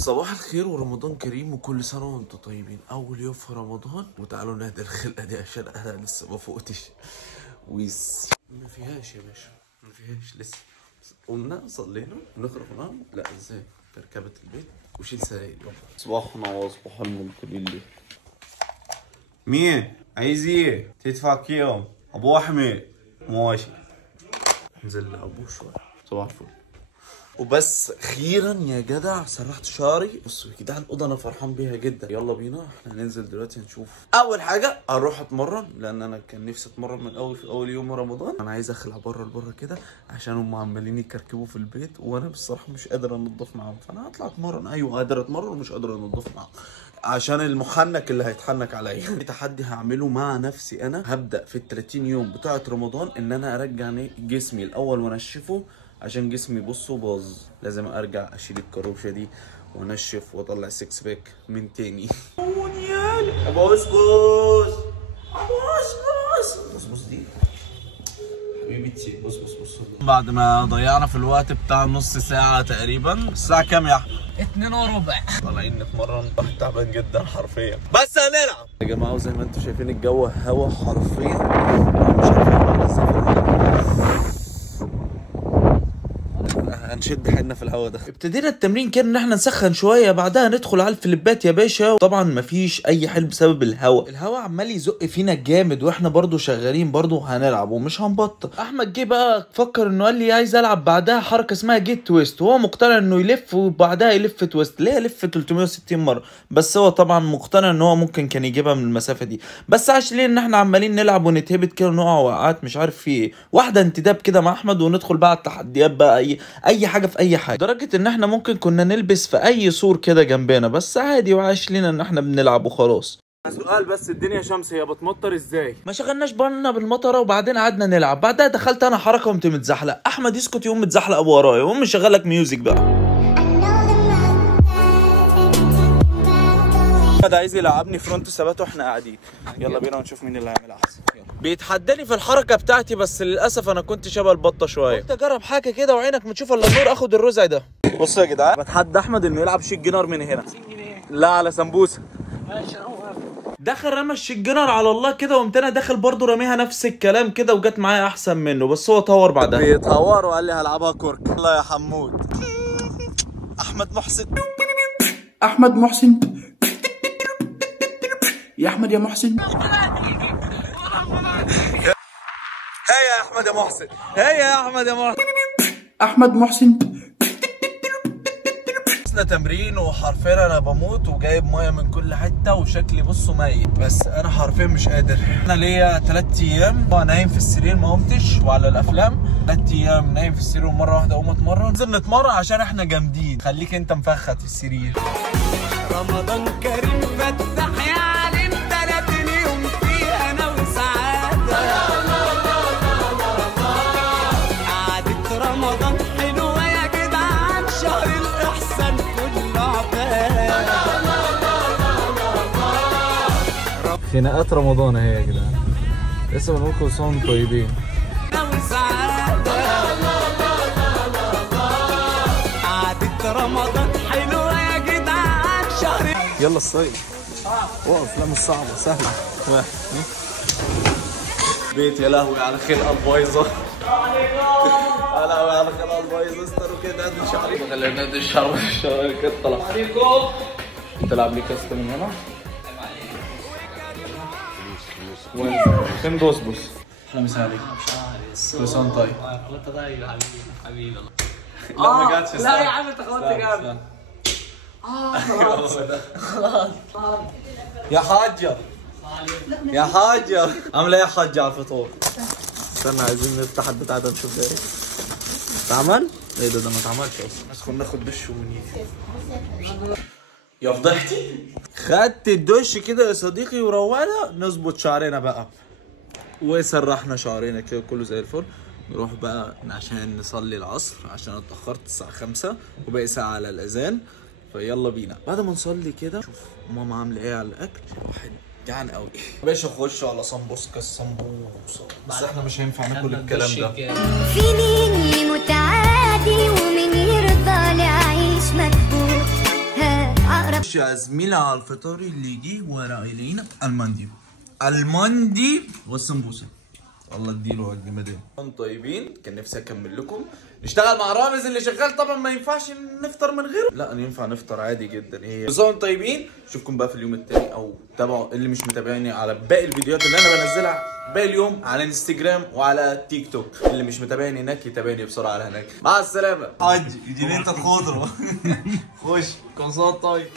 صباح الخير ورمضان كريم وكل سنة وانتم طيبين. أول يوم في رمضان وتعالوا نهدي الخلقة دي عشان أنا لسه ما فوقتش. ما فيهاش يا باشا، ما فيهاش لسه. قمنا صلينا نخرج ننام. لا ازاي؟ تركبت البيت وشيل سراير. يلا صباحنا وصباح الملك لله. مين؟ عايز ايه؟ تدفع كام؟ أبو أحمد ماشي. نزل لأبوه شوية. صباح الفل. وبس اخيرا يا جدع سرحت شعري. بصوا كده على الاوضه، انا فرحان بيها جدا. يلا بينا احنا هننزل دلوقتي نشوف. اول حاجه هروح اتمرن لان انا كان نفسي اتمرن من اول في اول يوم رمضان. انا عايز اخلع بره لبره كده عشان هم عمالين يكركبوا في البيت وانا بصراحه مش قادر انضف معاهم، فانا هطلع اتمرن. ايوه قادر اتمرن ومش قادر انضف معاهم عشان المحنك اللي هيتحنك عليا. في تحدي هعمله مع نفسي. انا هبدا في ال 30 يوم بتاعه رمضان ان انا ارجع جسمي الاول وانشفه عشان جسمي بصوا باظ. لازم ارجع اشيل الكروشه دي وانشف واطلع 6 باك من تاني. بص بص بص بص دي حبيبتي. بص بص بص. بعد ما ضيعنا في الوقت بتاع نص ساعه تقريبا. الساعه كام يا احمد؟ 2:15. طالعين نتمرن. واحد تعبان جدا حرفيا بس هنلعب يا جماعه. وزي ما انتم شايفين الجو هوا حرفيا. مش عارفين هنشد حيلنا في الهوا ده. ابتدينا التمرين كان ان احنا نسخن شويه، بعدها ندخل على الفليبات يا باشا. طبعا مفيش اي حل بسبب الهوا عمال يزق فينا جامد واحنا برضو شغالين برضو هنلعب ومش هنبطل. احمد جه بقى فكر انه قال لي عايز العب بعدها حركه اسمها جيت تويست، وهو مقتنع انه يلف وبعدها يلف تويست. ليه يلف 360 مره؟ بس هو طبعا مقتنع ان هو ممكن كان يجيبها من المسافه دي. بس عاش ليه ان احنا عمالين نلعب ونتهبط كده ونقع وقعات مش عارف في ايه. واحده انتداب كده مع احمد وندخل بقى التحديات بقى اي حاجه في اي حاجه، لدرجه ان احنا ممكن كنا نلبس في اي سور كده جنبنا. بس عادي وعاش لينا ان احنا بنلعب وخلاص. سؤال بس، الدنيا شمس هي بتمطر ازاي؟ ما شغلناش بالنا بالمطره وبعدين قعدنا نلعب. بعدها دخلت انا حركه وقمت متزحلق. احمد يسكت يقوم متزحلق ابو ورايا ويقوم مشغل لك ميوزك بقى. احمد عايز يلعبني فرونت ثبات واحنا قاعدين. يلا بينا ونشوف مين اللي هيعمل احسن. بيتحداني في الحركه بتاعتي بس للاسف انا كنت شبه البطه شويه. قلت اجرب حاجه كده وعينك ما تشوف الا النور. اخد الرزع ده. بصوا يا جدعان بتحدى احمد انه يلعب شيك جنر من هنا. لا على سمبوسه. ماشي اهو. دخل رمى الشيك جنر على الله كده وقمت انا داخل برضه راميها نفس الكلام كده وجت معايا احسن منه. بس هو طور بعدها. بيتهور وقال لي هلعبها كورك. الله يا حمود. احمد محسن. احمد محسن يا احمد يا محسن. هيا يا احمد يا محسن. هيا يا احمد يا محسن. احمد محسن. تمرين وحرفيا انا بموت وجايب ميه من كل حته وشكلي بصوا ميت. بس انا حرفيا مش قادر. انا ليا 3 ايام نايم في السرير ما قمتش وعلى الافلام. 3 ايام نايم في السرير ومره واحده اقوم اتمرن. لازم نتمرن عشان احنا جامدين. خليك انت مفخت في السرير. رمضان كريم فتح يا علم 30 يوم فيه انا وسعاده. قعدة رمضان حلوه يا جدعان. شهر الاحسان كله عباد. خناقات رمضان اهي يا جدعان. لسه بنقول كل سنه وانتم طيبين. انا وسعاده. قعدة رمضان حلوه يا جدعان. شهر يلا الصيف. واقف. لا مش صعبه سهله. واحد بيت. يا لهوي على خلقه البايظه. يا لهوي على خلقه البايظه. استروا كده قد شعري. خلينا نادي الشعر كده طلع عليكم. تلعب لي كاست من هنا. فين بصبص؟ احنا مسا عليك. كل سنه وانت طيب. انت طيب يا حبيبي. لا ما جاتش. لا يا عم انت خبطت جامد. خلاص. يا حاجة. يا حاجة. عاملة ايه يا حاجة على الفطور؟ استنى عايزين نفتح البتاع ده نشوف ده ايه. اتعمل؟ ايه ده ما اتعملش اصلا. ندخل ناخد دش ونيجي. يا فضحتي؟ خدت الدش كده يا صديقي وروقنا. نظبط شعرنا بقى وسرحنا شعرنا كده كله زي الفل. نروح بقى عشان نصلي العصر عشان اتأخرت الساعة 5 وباقي ساعة على الأذان. فيلا بينا بعد ما نصلي كده نشوف ماما عاملة ايه على الأكل. واحد جعان قوي يا باشا. خش على سمبوسكا السمبوسة. بس احنا مش هينفع ناكل الكلام ده. في مين يموت عادي ومين يرضى لعيش مكبوت. نخش يا زميلة على الفطار اللي جه ورا الينا. المندي والسمبوسه. الله اديله الجمدان. انتم طيبين. كان نفسي اكمل لكم نشتغل مع رامز اللي شغال. طبعا ما ينفعش نفطر من غيره. لا ينفع نفطر عادي جدا. ايه بس انتم طيبين. اشوفكم بقى في اليوم التاني، او تابعوا اللي مش متابعيني على باقي الفيديوهات اللي انا بنزلها باقي اليوم على انستجرام وعلى تيك توك. اللي مش متابعني هناك يتابعني بسرعه على هناك. مع السلامه. حاج جنينه الخضره. خش كونسات طيب.